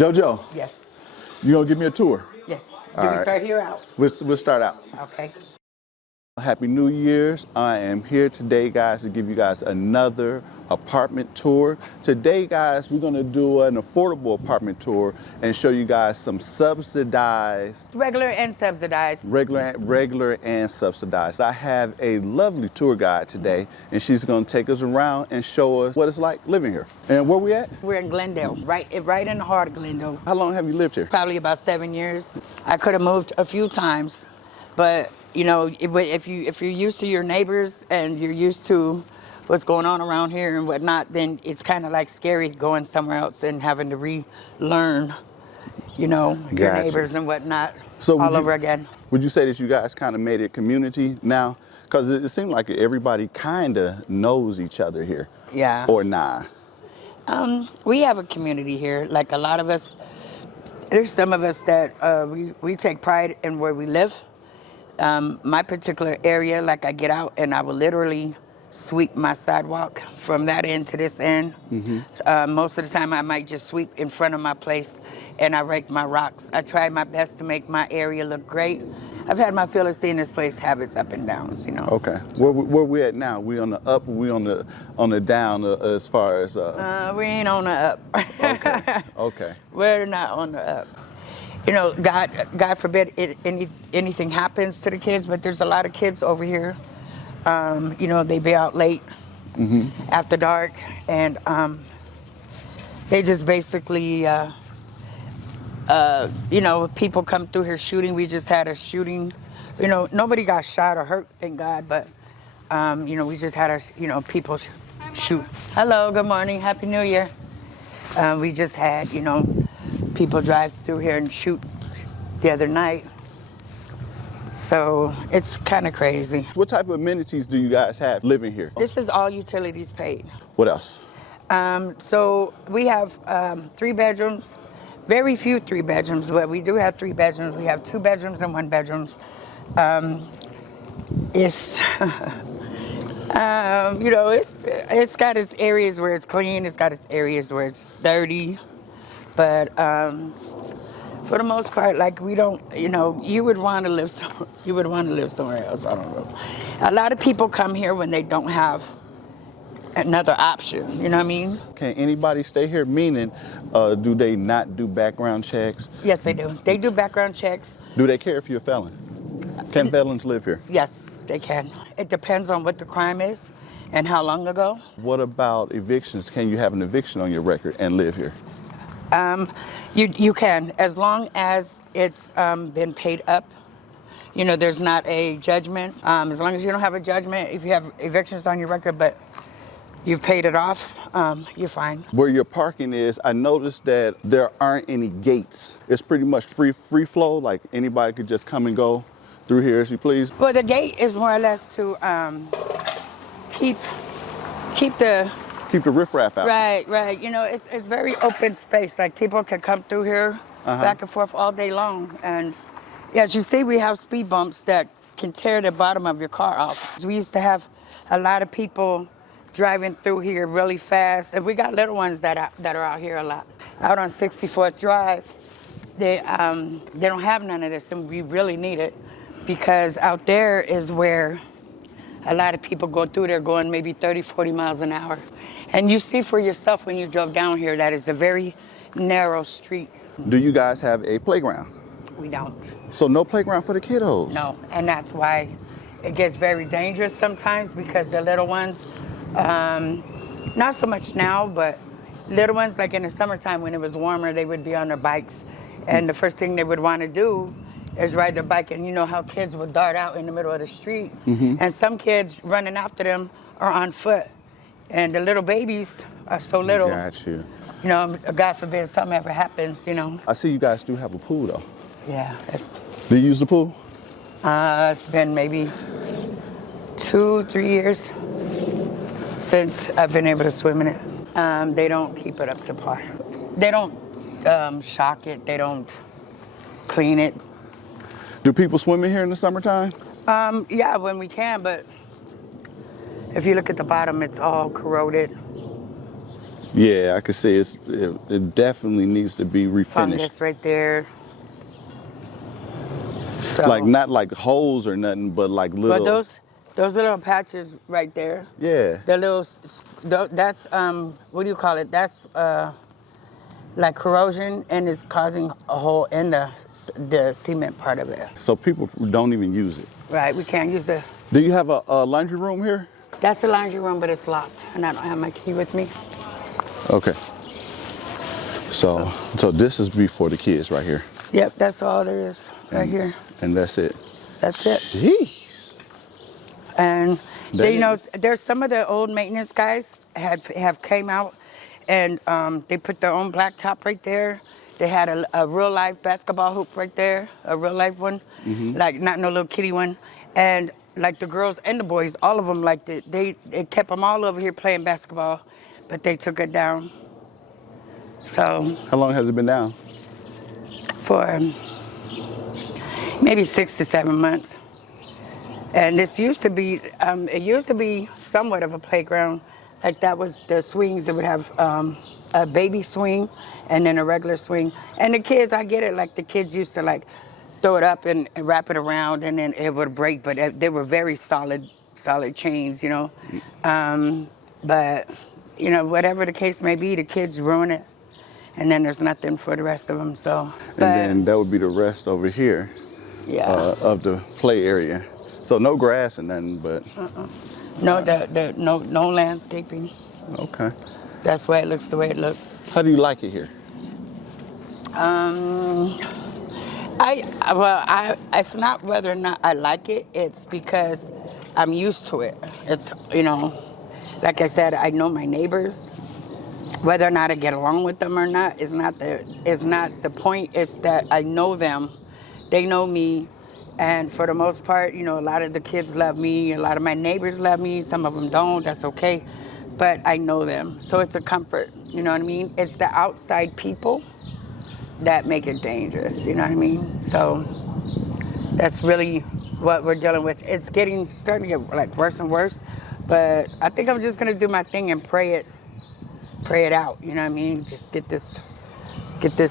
JoJo, Yes. you gonna give me a tour? Yes. All Do we right. start here or out? We'll start out. Okay. Happy New Year's. I am here today, guys, to give you guys another apartment tour. Today, guys, we're gonna do an affordable apartment tour and show you guys some subsidized, Regular and subsidized. regular and subsidized. I have a lovely tour guide today, and she's gonna take us around and show us what it's like living here. And where we at? We're in Glendale, right in the heart of Glendale. How long have you lived here? Probably about 7 years. I could have moved a few times, but you know, if you're used to your neighbors and you're used to what's going on around here and whatnot, then it's kind of like scary going somewhere else and having to relearn, you know, your Gotcha. neighbors and whatnot So all over again. Would you say that you guys kind of made it community now? Because it seemed like everybody kind of knows each other here. Yeah. Or nah? We have a community here. Like a lot of us, there's some of us that we take pride in where we live. My particular area, like I get out and I will literally sweep my sidewalk from that end to this end. Mm-hmm. Most of the time I might just sweep in front of my place and I rake my rocks. I try my best to make my area look great. I've had my fill of seeing this place have its up and downs, you know. Okay. Where we at now? We on the up, or we on the down as far as we ain't on the up. Okay. Okay. We're not on the up. You know, God forbid anything happens to the kids, but there's a lot of kids over here. You know, they be out late after dark, and they just basically, you know, people come through here shooting. We just had a shooting. You know, nobody got shot or hurt, thank God, but, you know, we just had people shoot. Hello, good morning, Happy New Year. We just had, you know, people drive through here and shoot the other night. So it's kind of crazy. What type of amenities do you guys have living here? This is all utilities paid. What else? So we have 3 bedrooms, very few 3 bedrooms, but we do have 3 bedrooms. We have 2 bedrooms and 1 bedrooms. It's, you know, it's got its areas where it's clean. It's got its areas where it's dirty. But for the most part, like we don't, you know, you would want to live somewhere else. I don't know. A lot of people come here when they don't have another option. You know what I mean? Can anybody stay here? Meaning, do they not do background checks? Yes, they do. They do background checks. Do they care if you're a felon? Can felons live here? Yes, they can. It depends on what the crime is and how long ago. What about evictions? Can you have an eviction on your record and live here? You can, as long as it's been paid up. You know, there's not a judgment. As long as you don't have a judgment, if you have evictions on your record, but you've paid it off, you're fine. Where your parking is, I noticed that there aren't any gates. It's pretty much free flow, like anybody could just come and go through here as you please. Well, the gate is more or less to keep the riffraff out. Right. You know, it's very open space. Like people can come through here back and forth all day long. And as you see, we have speed bumps that can tear the bottom of your car off. We used to have a lot of people driving through here really fast. And we got little ones that are out here a lot. Out on 64th Drive, they don't have none of this, and we really need it because out there is where a lot of people go through there going maybe 30, 40 miles an hour. And you see for yourself when you drove down here that it's a very narrow street. Do you guys have a playground? We don't. So no playground for the kiddos? No, and that's why it gets very dangerous sometimes because the little ones, not so much now, but little ones, like in the summertime when it was warmer, they would be on their bikes. And the first thing they would want to do is ride their bike, and you know how kids would dart out in the middle of the street. And some kids running after them are on foot. And the little babies are so little. Got you. You know, God forbid something ever happens, you know. I see you guys do have a pool though. Yeah. Do you use the pool? It's been maybe 2-3 years since I've been able to swim in it. They don't keep it up to par. They don't shock it. They don't clean it. Do people swim in here in the summertime? Yeah, when we can, but if you look at the bottom, it's all corroded. Yeah, I can see it definitely needs to be refinished. Fungus right there. So, Like not like holes or nothing, but like but little. those little patches right there. Yeah. The little, that's what do you call it? That's like corrosion, and it's causing a hole in the cement part of it. So people don't even use it. Right, we can't use it. Do you have a laundry room here? That's the laundry room, but it's locked, and I don't have my key with me. Okay. So this is before the kids right here. Yep, that's all there is right here. And that's it. That's it. Jeez. And That you know, is- there's some of the old maintenance guys have came out, and they put their own blacktop right there. They had a real life basketball hoop right there, a real life one, like not no little kitty one, and like the girls and the boys, all of them liked it. They kept them all over here playing basketball, but they took it down. So How long has it been down? for maybe 6 to 7 months. And this used to be, it used to be somewhat of a playground. Like that was the swings. It would have a baby swing and then a regular swing. And the kids, I get it. Like the kids used to like throw it up and wrap it around, and then it would break. But they were very solid chains, you know. But you know, whatever the case may be, the kids ruin it, and then there's nothing for the rest of them. So. And then that would be the rest over here Yeah. of the play area. So no grass and nothing, but. No, no landscaping. Okay. That's why it looks the way it looks. How do you like it here? It's not whether or not I like it. It's because I'm used to it. It's, you know, like I said, I know my neighbors. Whether or not I get along with them or not is not the point. It's that I know them, they know me, and for the most part, you know, a lot of the kids love me. A lot of my neighbors love me. Some of them don't. That's okay, but I know them, so it's a comfort. You know what I mean? It's the outside people that make it dangerous. You know what I mean? So that's really what we're dealing with. It's starting to get like worse and worse, but I think I'm just gonna do my thing and pray it out. You know what I mean? Just get this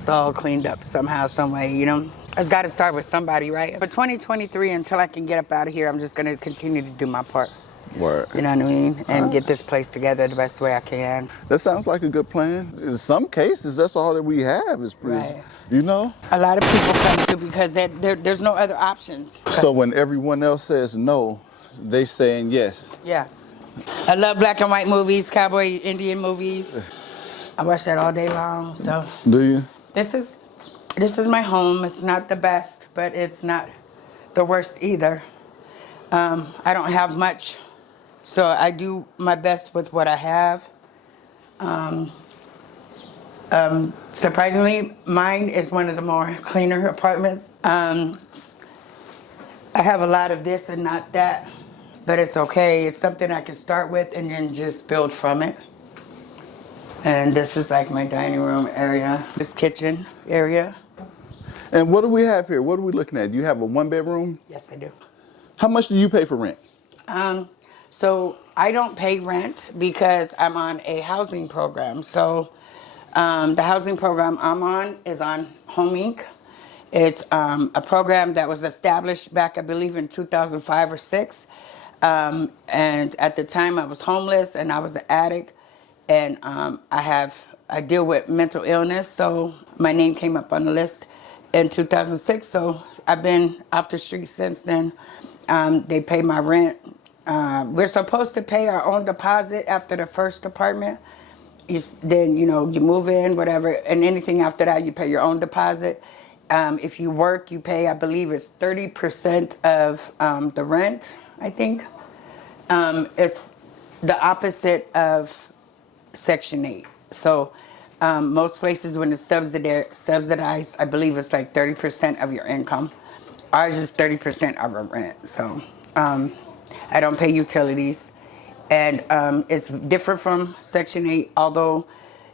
all cleaned up somehow, some way. You know, it's got to start with somebody, right? For 2023, until I can get up out of here, I'm just gonna continue to do my part. Word. You know what I mean? And get this place together the best way I can. That sounds like a good plan. In some cases, that's all that we have is prison. Right. You know? A lot of people come to because there's no other options. So when everyone else says no, they saying yes. Yes. I love black and white movies, cowboy Indian movies. I watch that all day long. So Do you? this is my home. It's not the best, but it's not the worst either. I don't have much, so I do my best with what I have. Surprisingly, mine is one of the more cleaner apartments. I have a lot of this and not that, but it's okay. It's something I can start with and then just build from it. And this is like my dining room area, this kitchen area. And what do we have here? What are we looking at? You have a 1-bedroom? Yes, I do. How much do you pay for rent? So I don't pay rent because I'm on a housing program. So the housing program I'm on is on Home Inc. It's a program that was established back, I believe, in 2005 or 6. And at the time I was homeless and I was an addict. And I deal with mental illness, so my name came up on the list in 2006. So I've been off the street since then. They pay my rent. We're supposed to pay our own deposit after the first apartment. Then you move in, whatever, and anything after that you pay your own deposit. If you work, you pay, I believe it's 30% of the rent. I think it's the opposite of Section 8. So most places when it's subsidized, I believe it's like 30% of your income. Ours is 30% of our rent. So I don't pay utilities. And it's different from Section 8, although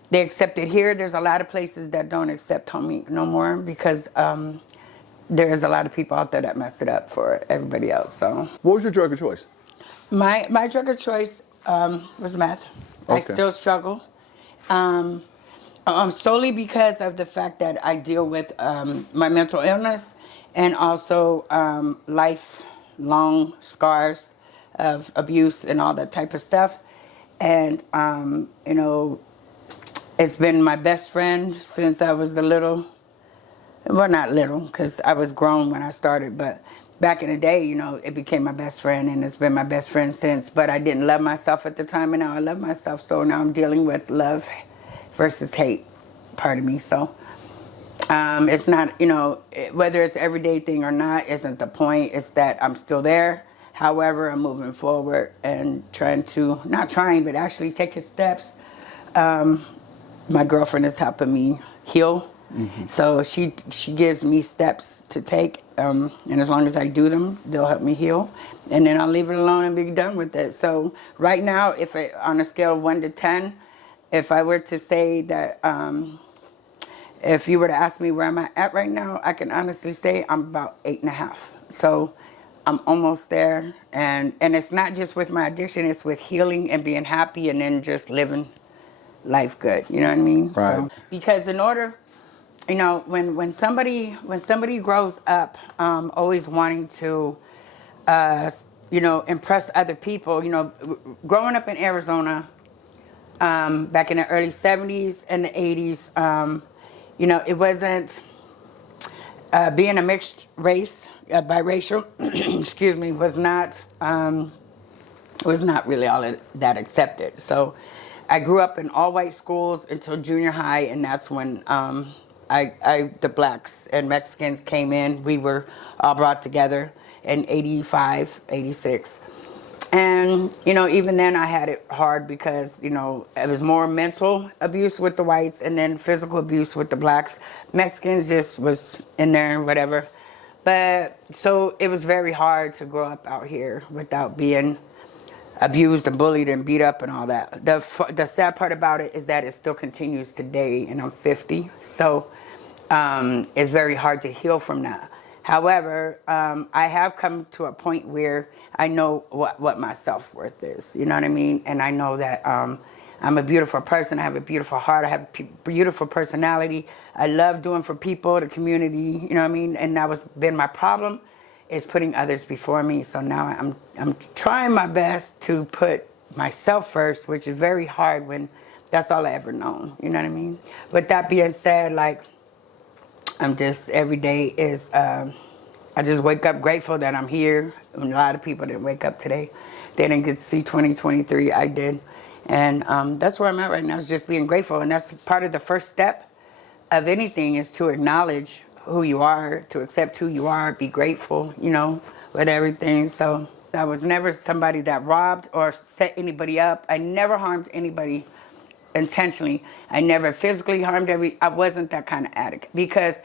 they accept it here. There's a lot of places that don't accept Home Inc. no more because there is a lot of people out there that mess it up for everybody else. So What was your drug of choice? my drug of choice was meth. I Okay. still struggle. Solely because of the fact that I deal with my mental illness and also lifelong scars of abuse and all that type of stuff. And, you know, it's been my best friend since I was a little, well, not little, because I was grown when I started, but back in the day, you know, it became my best friend, and it's been my best friend since. But I didn't love myself at the time, and now I love myself. So now I'm dealing with love versus hate part of me. So it's not, you know, whether it's everyday thing or not isn't the point. It's that I'm still there. However, I'm moving forward and trying to, not trying, but actually taking steps. My girlfriend is helping me heal. So she gives me steps to take, and as long as I do them, they'll help me heal, and then I'll leave it alone and be done with it. So right now, on a scale of 1 to 10, if I were to say that, if you were to ask me where I'm at right now, I can honestly say I'm about 8.5. So I'm almost there, and it's not just with my addiction; it's with healing and being happy, and then just living life good. You know what I mean? Right. So, because in order, you know, when somebody grows up, always wanting to, you know, impress other people. You know, growing up in Arizona, back in the early '70s and the '80s, you know, it wasn't being a mixed race, biracial. excuse me, was not really all that accepted. So, I grew up in all white schools until junior high, and that's when the blacks and Mexicans came in. We were all brought together in '85, '86. And, you know, even then I had it hard because, you know, it was more mental abuse with the whites and then physical abuse with the blacks. Mexicans just was in there and whatever. But so it was very hard to grow up out here without being abused and bullied and beat up and all that. The sad part about it is that it still continues today, and I'm 50. So it's very hard to heal from that. However, I have come to a point where I know what my self-worth is. You know what I mean? And I know that I'm a beautiful person. I have a beautiful heart. I have a beautiful personality. I love doing for people, the community. You know what I mean? And that was been my problem, is putting others before me. So now I'm trying my best to put myself first, which is very hard when that's all I ever known. You know what I mean? With that being said, like, I'm just, every day is, I just wake up grateful that I'm here. A lot of people didn't wake up today. They didn't get to see 2023. I did. And that's where I'm at right now, is just being grateful. And that's part of the first step of anything, is to acknowledge who you are, to accept who you are, be grateful, you know, with everything. So I was never somebody that robbed or set anybody up. I never harmed anybody intentionally. I never physically harmed I wasn't that kind of addict, because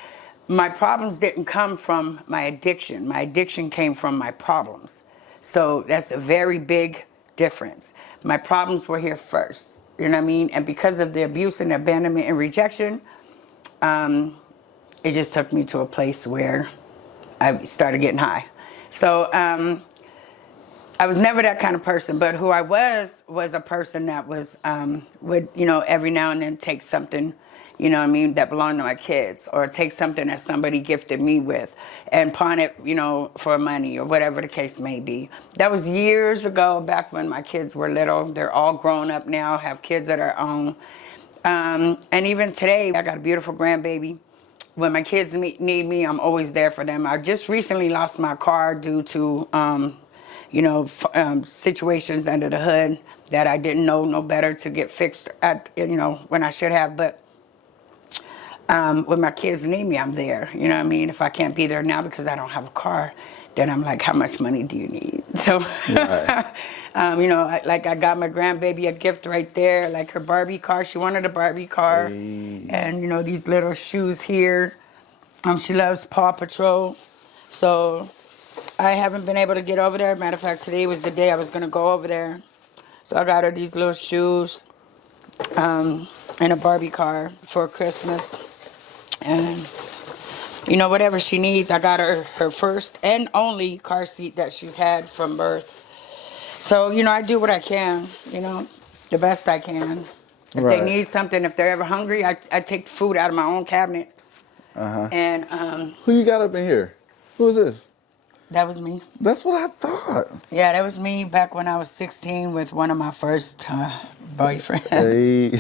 my problems didn't come from my addiction. My addiction came from my problems. So that's a very big difference. My problems were here first, you know what I mean? And because of the abuse and abandonment and rejection, it just took me to a place where I started getting high. So I was never that kind of person, but who I was a person that was, would, you know, every now and then take something, you know what I mean, that belonged to my kids, or take something that somebody gifted me with and pawn it, you know, for money or whatever the case may be. That was years ago, back when my kids were little. They're all grown up now, have kids of their own. And even today, I got a beautiful grandbaby. When my kids need me, I'm always there for them. I just recently lost my car due to, you know, situations under the hood that I didn't know no better to get fixed at, you know, when I should have. But when my kids need me, I'm there. You know what I mean? If I can't be there now because I don't have a car, then I'm like, how much money do you need? So, Right. you know, I got my grandbaby a gift right there, like her Barbie car. She wanted a Barbie car. Hey. And, you know, these little shoes here. She loves Paw Patrol. So I haven't been able to get over there. Matter of fact, today was the day I was going to go over there. So I got her these little shoes and a Barbie car for Christmas. And, you know, whatever she needs, I got her first and only car seat that she's had from birth. So, you know, I do what I can, you know, the best I can. If they need something, if they're ever hungry, I take food out of my own cabinet. And Who you got up in here? Who is this? that was me. That's what I thought. Yeah, that was me back when I was 16 with one of my first boyfriends. Hey.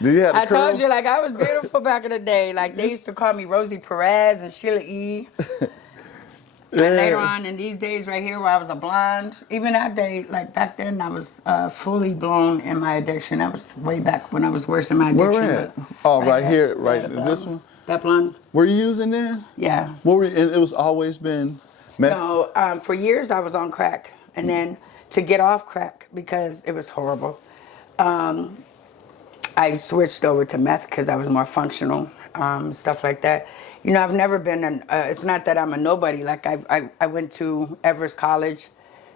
Do you have a I curl? told you, like, I was beautiful back in the day. Like, they used to call me Rosie Perez and Sheila E. And later on, in these days right here where I was a blonde, even that day, like back then, I was fully blown in my addiction. That was way back when I was worse in my addiction. Where at? Oh, right here, right, this one? That blonde? Were you using then? Yeah. What were you, and it was always been meth? No, for years I was on crack. And then to get off crack, because it was horrible, I switched over to meth because I was more functional, stuff like that. You know, I've never been it's not that I'm a nobody. Like, I went to Everest College,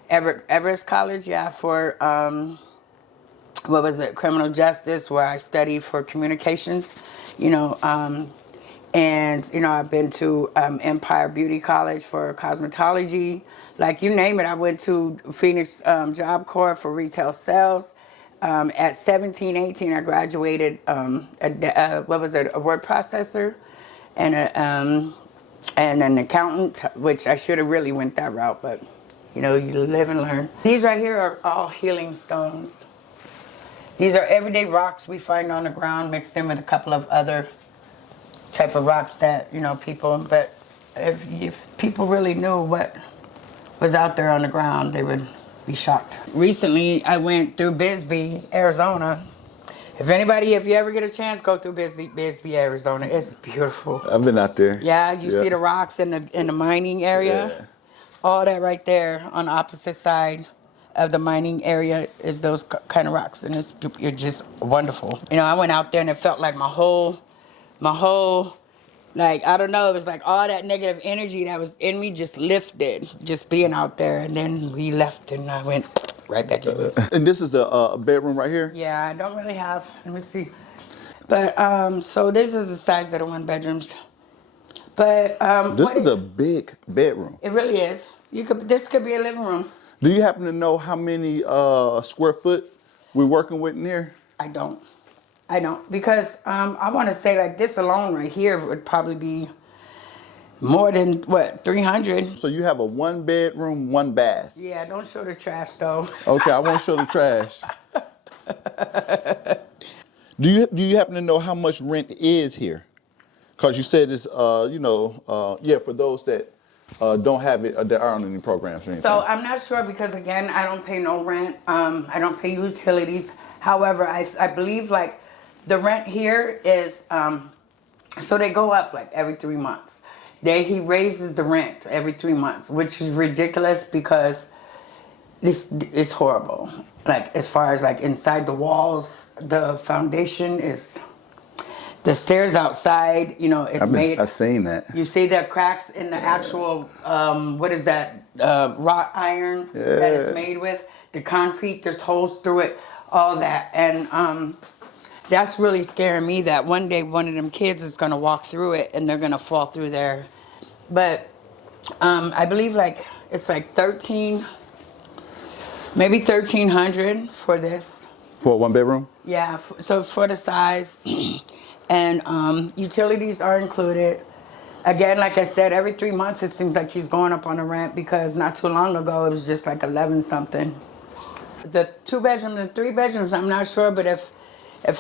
Everest College, yeah, for, what was it, criminal justice, where I studied for communications, you know, and, you know, I've been to Empire Beauty College for cosmetology. Like, you name it, I went to Phoenix Job Corps for retail sales. At 17, 18, I graduated, what was it, a word processor and an accountant, which I should have really went that route, but, you know, you live and learn. These right here are all healing stones. These are everyday rocks we find on the ground mixed in with a couple of other type of rocks that, you know, people, but if people really knew what was out there on the ground, they would be shocked. Recently, I went through Bisbee, Arizona. If you ever get a chance, go through Bisbee, Arizona. It's beautiful. I've been out there. Yeah, you see the rocks in the mining area. Yeah. All that right there on the opposite side of the mining area is those kind of rocks, and it's just wonderful. You know, I went out there and it felt like my whole, like, I don't know, it was like all that negative energy that was in me just lifted, just being out there. And then we left and I went right back in. And this is the bedroom right here? Yeah, I don't really have, let me see. But, so this is the size of the one bedrooms. But, this is a big bedroom. It really is. This could be a living room. Do you happen to know how many square foot we're working with in here? I don't, because I want to say, like, this alone right here would probably be more than, what, 300? So you have a 1 bedroom, 1 bath. Yeah, don't show the trash, though. Okay, I won't show the trash. Do you happen to know how much rent is here? Because you said it's, yeah, for those that don't have it, that aren't any programs or anything. So I'm not sure because, again, I don't pay no rent. I don't pay utilities. However, I believe, like, the rent here is, so they go up, like, every 3 months. He raises the rent every 3 months, which is ridiculous because this is horrible. Like, as far as, like, inside the walls, the foundation is... The stairs outside, you know, it's made... I've seen that. You see the cracks in the actual, what is that, wrought iron that it's made with? The concrete, there's holes through it, all that. And that's really scaring me that one day one of them kids is going to walk through it and they're going to fall through there. But I believe, like, it's like 13, maybe 1,300 for this. For a 1 bedroom? Yeah, so for the size. And utilities are included. Again, like I said, every 3 months it seems like he's going up on the rent because not too long ago it was just like 11 something. The 2 bedrooms and 3 bedrooms, I'm not sure, but if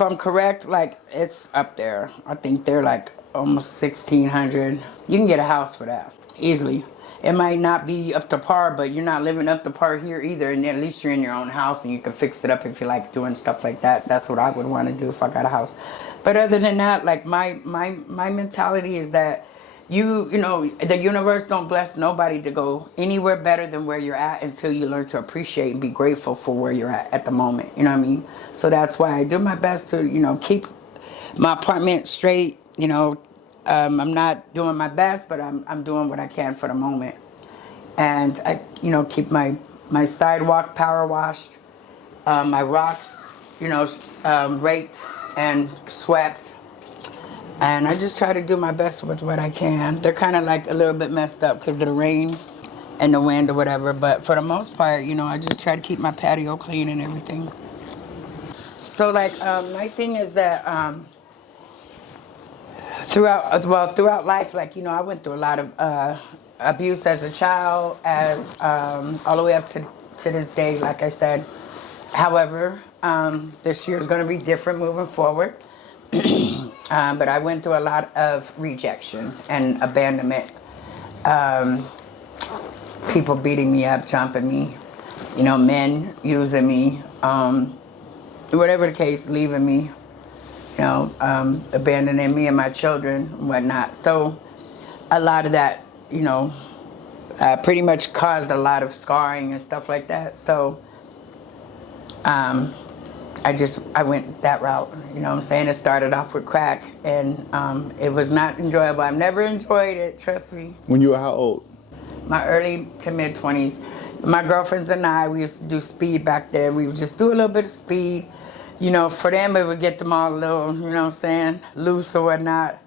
I'm correct, like, it's up there. I think they're like almost 1,600. You can get a house for that easily. It might not be up to par, but you're not living up to par here either, and at least you're in your own house and you can fix it up if you like doing stuff like that. That's what I would want to do if I got a house. But other than that, like, my mentality is that you know, the universe don't bless nobody to go anywhere better than where you're at until you learn to appreciate and be grateful for where you're at the moment. You know what I mean? So that's why I do my best to, you know, keep my apartment straight, you know. I'm not doing my best, but I'm doing what I can for the moment. And I, you know, keep my sidewalk power washed, my rocks, you know, raked and swept. And I just try to do my best with what I can. They're kind of like a little bit messed up because of the rain and the wind or whatever. But for the most part, you know, I just try to keep my patio clean and everything. So like my thing is that throughout life, like, you know, I went through a lot of abuse as a child, as all the way up to this day, like I said. However, this year is going to be different moving forward. But I went through a lot of rejection and abandonment. People beating me up, jumping me, you know, men using me, whatever the case, leaving me, you know, abandoning me and my children and whatnot. So a lot of that, you know, pretty much caused a lot of scarring and stuff like that. So I went that route, you know what I'm saying? It started off with crack, and it was not enjoyable. I've never enjoyed it, trust me. When you were how old? My early to mid 20s. My girlfriends and I, we used to do speed back then. We would just do a little bit of speed. You know, for them, it would get them all a little, you know what I'm saying, loose or whatnot.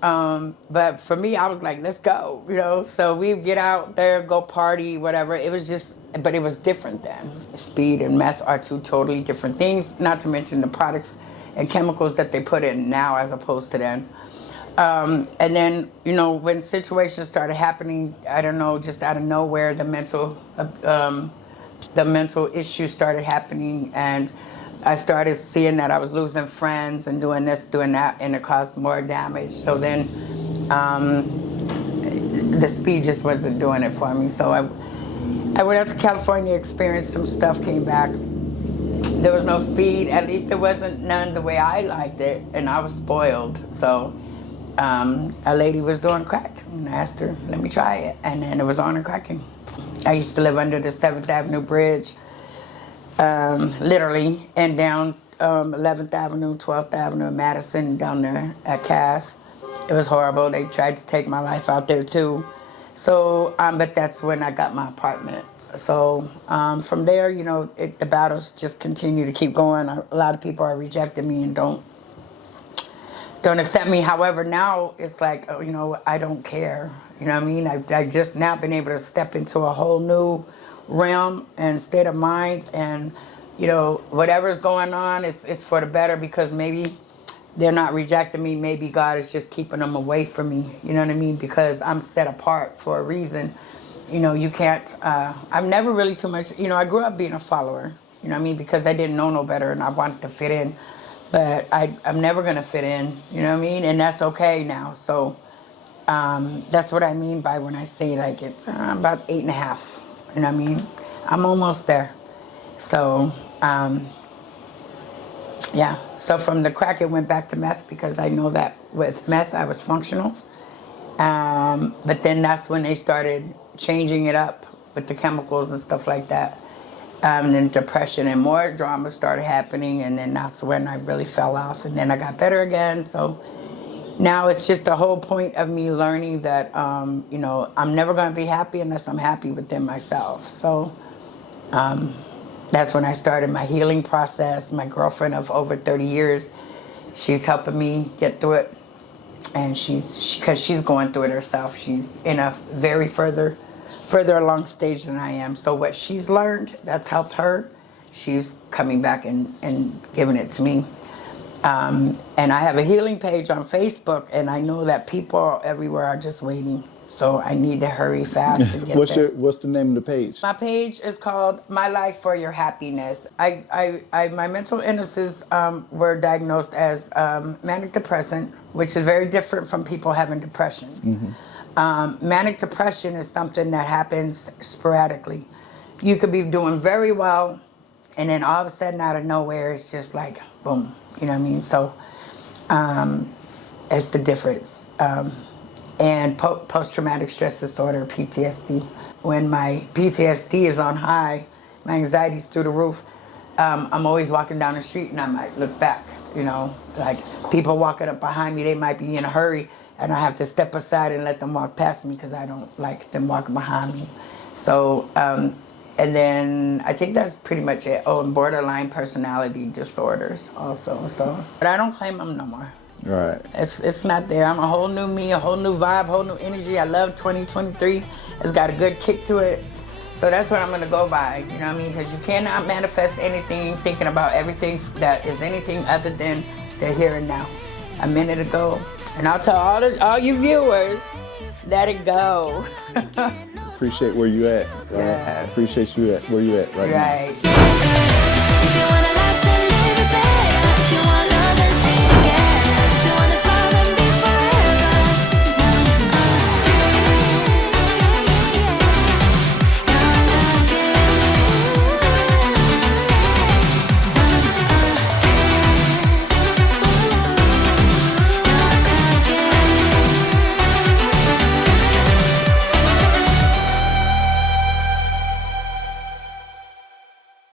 But for me, I was like, let's go, you know? So we'd get out there, go party, whatever. It was just, but it was different then. Speed and meth are two totally different things, not to mention the products and chemicals that they put in now as opposed to then. And then, you know, when situations started happening, I don't know, just out of nowhere, the mental issues started happening, and I started seeing that I was losing friends and doing this, doing that, and it caused more damage. So then the speed just wasn't doing it for me. So I went out to California, experienced some stuff, came back. There was no speed, at least there wasn't none the way I liked it, and I was spoiled. So a lady was doing crack, and I asked her, let me try it, and then it was on and cracking. I used to live under the 7th Avenue Bridge, literally, and down 11th Avenue, 12th Avenue, Madison, down there at Cass. It was horrible. They tried to take my life out there too. So, but that's when I got my apartment. So from there, you know, the battles just continue to keep going. A lot of people are rejecting me and don't accept me. However, now it's like, you know, I don't care. You know what I mean? I just now been able to step into a whole new realm and state of mind, and, you know, whatever's going on, it's for the better, because maybe they're not rejecting me. Maybe God is just keeping them away from me. You know what I mean? Because I'm set apart for a reason. You know, you can't, I'm never really too much, you know, I grew up being a follower, you know what I mean? Because I didn't know no better and I wanted to fit in. But I'm never going to fit in, you know what I mean? And that's okay now. So that's what I mean by when I say, like, it's about 8.5, you know what I mean? I'm almost there. So, yeah. So from the crack, it went back to meth, because I know that with meth, I was functional. But then that's when they started changing it up with the chemicals and stuff like that. And then depression and more drama started happening, and then that's when I really fell off, and then I got better again. So now it's just the whole point of me learning that, you know, I'm never going to be happy unless I'm happy within myself. So that's when I started my healing process. My girlfriend of over 30 years, she's helping me get through it, and because she's going through it herself. She's in a very further along stage than I am. So what she's learned, that's helped her. She's coming back and giving it to me. And I have a healing page on Facebook, and I know that people everywhere are just waiting. So I need to hurry fast and get there. What's the name of the page? My page is called My Life for Your Happiness. My mental illnesses were diagnosed as manic depressant, which is very different from people having depression. Mm-hmm. Manic depression is something that happens sporadically. You could be doing very well, and then all of a sudden, out of nowhere, it's just like, boom, you know what I mean? So it's the difference. And post-traumatic stress disorder, PTSD. When my PTSD is on high, my anxiety's through the roof, I'm always walking down the street and I might look back, you know, like people walking up behind me, they might be in a hurry, and I have to step aside and let them walk past me because I don't like them walking behind me. So, and then I think that's pretty much it. Oh, and borderline personality disorders also. So, but I don't claim them no more. Right. It's not there. I'm a whole new me, a whole new vibe, whole new energy. I love 2023. It's got a good kick to it. So that's what I'm gonna go by, you know what I mean? Because you cannot manifest anything thinking about everything that is anything other than the here and now. A minute ago. And I'll tell all you viewers, let it go. Appreciate where you at. Yeah. Appreciate you at where you at right now. Right.